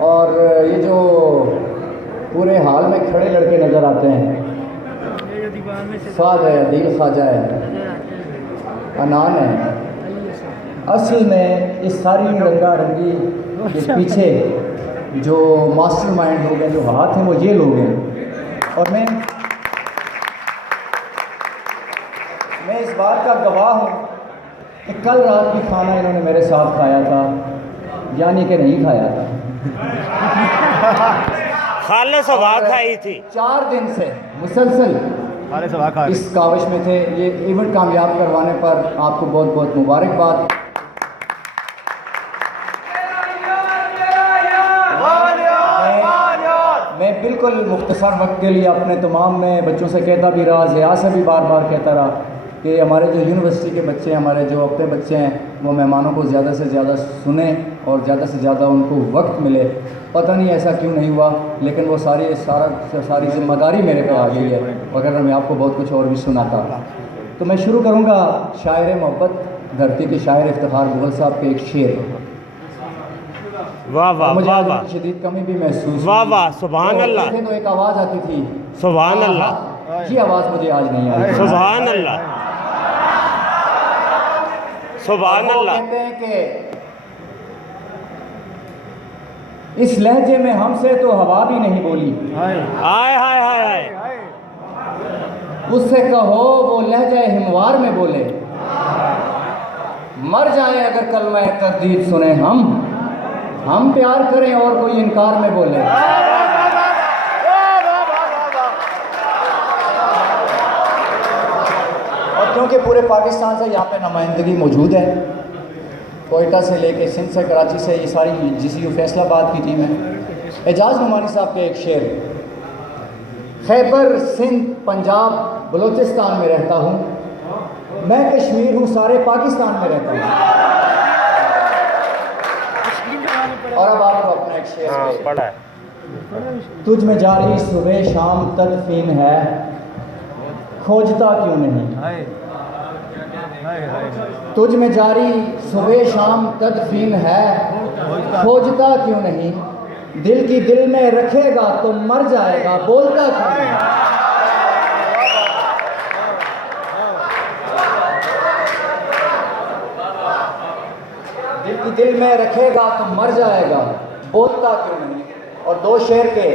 और ये जो पूरे हाल में खड़े लड़के नज़र आते हैं, साद है, अदील ख्वाजा है, अनान है, असल में इस सारी रंगारंगी के पीछे जो मास्टर माइंड लोग हैं, जो हाथ हैं, वो ये लोग हैं। और मैं इस बात का गवाह हूँ कि कल रात भी खाना इन्होंने मेरे साथ खाया था, यानी कि नहीं खाया था। खाले सभा खाई थी। 4 दिन से मुसलसल इस काविश में थे। ये इवेंट कामयाब करवाने पर आपको बहुत बहुत मुबारकबाद। मैं बिल्कुल मुख्तसर वक्त के लिए अपने तमाम में बच्चों से कहता भी रहा, ज़िया से भी बार बार कहता रहा कि हमारे जो यूनिवर्सिटी के बच्चे हैं, हमारे जो अपने बच्चे हैं, वो मेहमानों को ज़्यादा से ज़्यादा सुने और ज़्यादा से ज़्यादा उनको वक्त मिले। पता नहीं ऐसा क्यों नहीं हुआ, लेकिन वो सारी जिम्मेदारी मेरे पे आ गई है, वगैरह मैं आपको बहुत कुछ और भी सुनाता। तो मैं शुरू करूँगा शायर मोहब्बत, धरती के शायर इफ्तिखार मुगल साहब के एक शेर। वाह वाह मुझे वाह आज वाह शदीद कमी भी महसूस वाह हुई। वाह, सुभान अल्लाह, तो एक आवाज़ आती थी, सुभान अल्लाह, ये आवाज़ मुझे आज नहीं आई। सुभान अल्लाह, सुभान वो अल्लाह। कहते हैं कि इस लहजे में हमसे तो हवा भी नहीं बोली, हाय हाय हाय हाय, उससे कहो वो लहजा हिमवार में बोले। मर जाए अगर कलमा तरदीद सुने हम प्यार करें और कोई इनकार में बोले। और क्योंकि पूरे पाकिस्तान से यहाँ पे नुमाइंदगी मौजूद है, कोयटा से लेके सिंध से, कराची से, ये सारी GCU फैसलाबाद की टीम है। एजाज नुमानी साहब के एक शेर, खैबर सिंध पंजाब बलूचिस्तान में रहता हूँ, मैं कश्मीर हूँ, सारे पाकिस्तान में रहता हूँ। और अब आपको अपना एक शेर पढ़ा है। तुझ में जारी सुबह शाम तदफीन है, खोजता क्यों नहीं। तुझ में जारी सुबह शाम तदफीन है, खोजता क्यों नहीं। दिल की दिल में रखेगा तो मर जाएगा, बोलता क्यों नहीं। दिल की दिल में रखेगा तो मर जाएगा, बोलता क्यों नहीं। और 2 शेर के,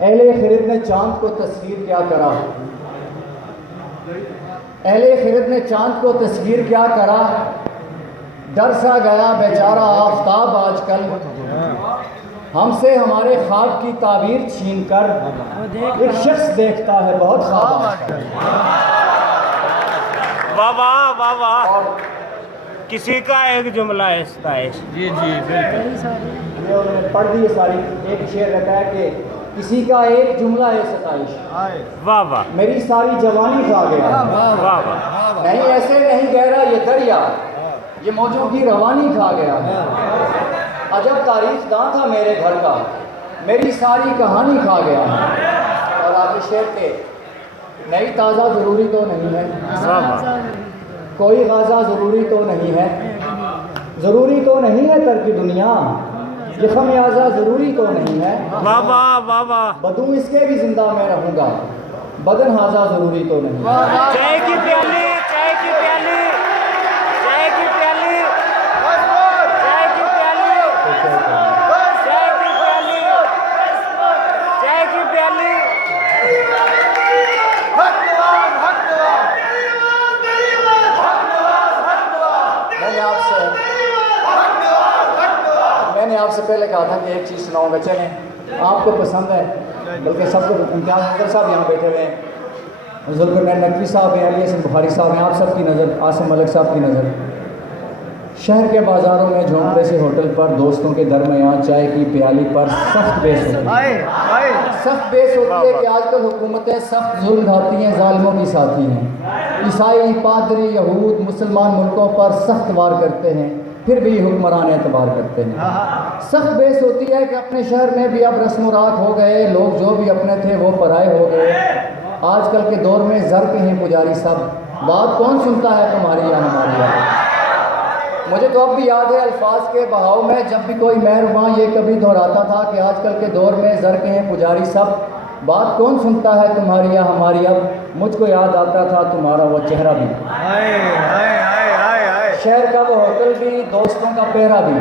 अहले खिरद ने चांद को तस्वीर क्या करा, अहले खिरद ने चांद को तस्वीर क्या करा, डर सा गया बेचारा आफताब आजकल, हमसे हमारे ख्वाब की ताबीर छीन कर एक शख्स देखता है बहुत ख्वाब आजकल। वाह वाह वाह वाह। किसी का एक जुमला है इस्ताइश। जी जी बिल्कुल, ये उन्होंने पढ़ दी सारी। एक शेर रहता है कि किसी का एक जुमला है सताइश, वाह वाह, मेरी सारी जवानी खा गया। वाह वाह, नहीं ऐसे नहीं गहरा ये दरिया, ये मौजों की रवानी खा गया। अजब तारीफदां था मेरे घर का, मेरी सारी कहानी खा गया। और आगे शेर के, नई ताज़ा ज़रूरी तो नहीं है, कोई गाज़ा ज़रूरी तो नहीं है, ज़रूरी तो नहीं है तरकी दुनिया, ये खमियाजा ज़रूरी तो नहीं है। वाह वाह वाह वाह, बदू इसके भी जिंदा मैं रहूँगा, बदन हाजा ज़रूरी तो नहीं। चाय की प्याली, चाय की प्याली, चाय की प्याली, चाय की प्याली, चाय की प्याली, चाय की प्याली। मैंने आपसे पहले कहा था कि एक चीज़ सुनाऊंगा, चलें आपको पसंद है, बल्कि सबको। इम्तियाज़ अफजल साहब यहाँ बैठे हुए हैं, जुल्फ़िकार नकवी साहब हैं, अली हसन बुखारी साहब हैं, आप सब की नज़र, आसिम मलिक साहब की नज़र। शहर के बाज़ारों में झोंपड़े से होटल पर, दोस्तों के दरमियाँ चाय की प्याली पर सख्त बेस होती है। सख्त बेस होती है कि आजकल हुकूमतें सख्त जुल्म ढाती हैं, ज़ालिमों की साथी हैं। ईसाई, पादरी, यहूद मुसलमान मुल्कों पर सख्त वार करते हैं, फिर भी हुक्मरान एतबार करते हैं। सख्त बेस होती है कि अपने शहर में भी अब रस्म रात हो गए, लोग जो भी अपने थे वो पराए हो गए। आजकल के दौर में ज़र के हैं पुजारी सब, बात कौन सुनता है तुम्हारी या हमारी। मुझे तो अब भी याद है अल्फाज के बहाव में, जब भी कोई मेहरबान ये कभी दोहराता था कि आजकल के दौर में ज़र के हैं पुजारी सब, बात कौन सुनता है तुम्हारी या हमारी, अब मुझको याद आता था तुम्हारा वो चेहरा भी, शहर का वो होटल भी, दोस्तों का पहरा भी,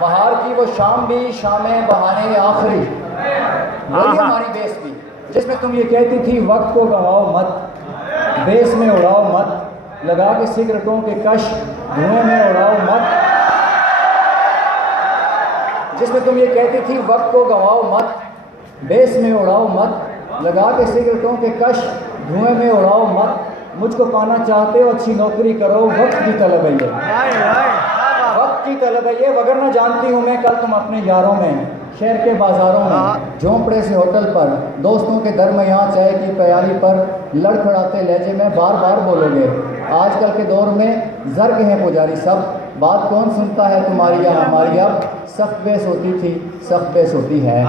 बाहर की वो शाम भी, शामें बहाने आखिरी, वही हमारी बेस भी, जिसमें तुम ये कहती थी वक्त को गंवाओ मत, बेस में उड़ाओ मत, लगा के सिगरेटों के कश धुएं में उड़ाओ मत, जिसमें तुम ये कहती थी वक्त को गंवाओ मत, बेस में उड़ाओ मत, लगा के सिगरेटों के कश धुएं में उड़ाओ मत, मुझको पाना चाहते हो अच्छी नौकरी करो, वक्त की तलब है ये, वक्त की तलब है ये, वगरना जानती हूँ मैं कल तुम अपने यारों में, शहर के बाज़ारों में, झोंपड़े से होटल पर, दोस्तों के दरमियाँ चाय की प्याली पर, लड़खड़ाते लहजे में बार बार बोलोगे, आजकल के दौर में ज़र के हैं पुजारी सब, बात कौन सुनता है तुम्हारी या हमारी, अब सख्त बेस होती थी सख्त बेस होती है।